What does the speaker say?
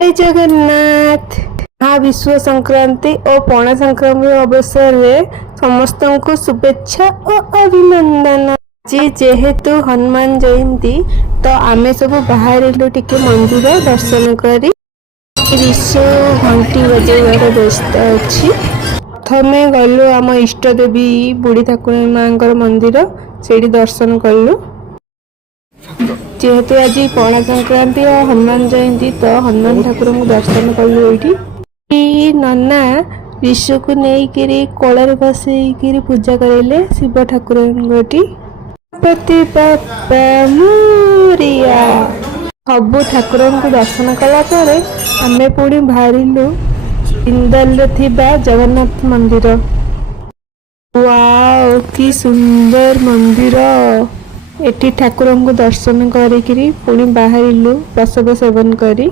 जय जगन्नाथ। महाविश्व संक्रांति और पणा संक्रांति अवसर में समस्त को शुभेच्छा और अभिनंदन। जी जेहेतु हनुमान जयंती तो आमे सब बाहर टिके मंदिर दर्शन करी ऋषु घंटी बजेबार व्यस्त अच्छी। प्रथमे गलु आम इष्ट देवी बुढ़ी ठाकुराणी माँ मंदिर से दर्शन कलु। जेहेतु आज पणा संक्रांति और हनुमान जयंती तो हनुमान ठाकुर को दर्शन कलु। ये नना ऋषु को नहीं कोलर बसई पूजा करेले शिव ठाकुर गणपति बाप्पा मोरिया। सबू ठाकुर को दर्शन कलापर आमे पुणी बाहरिलु जिंदल जगन्नाथ मंदिर। वाओ कि सुंदर मंदिर। एटी ठाकुर को दर्शन करी पुणी बाहरिलु प्रसाद सेवन करी।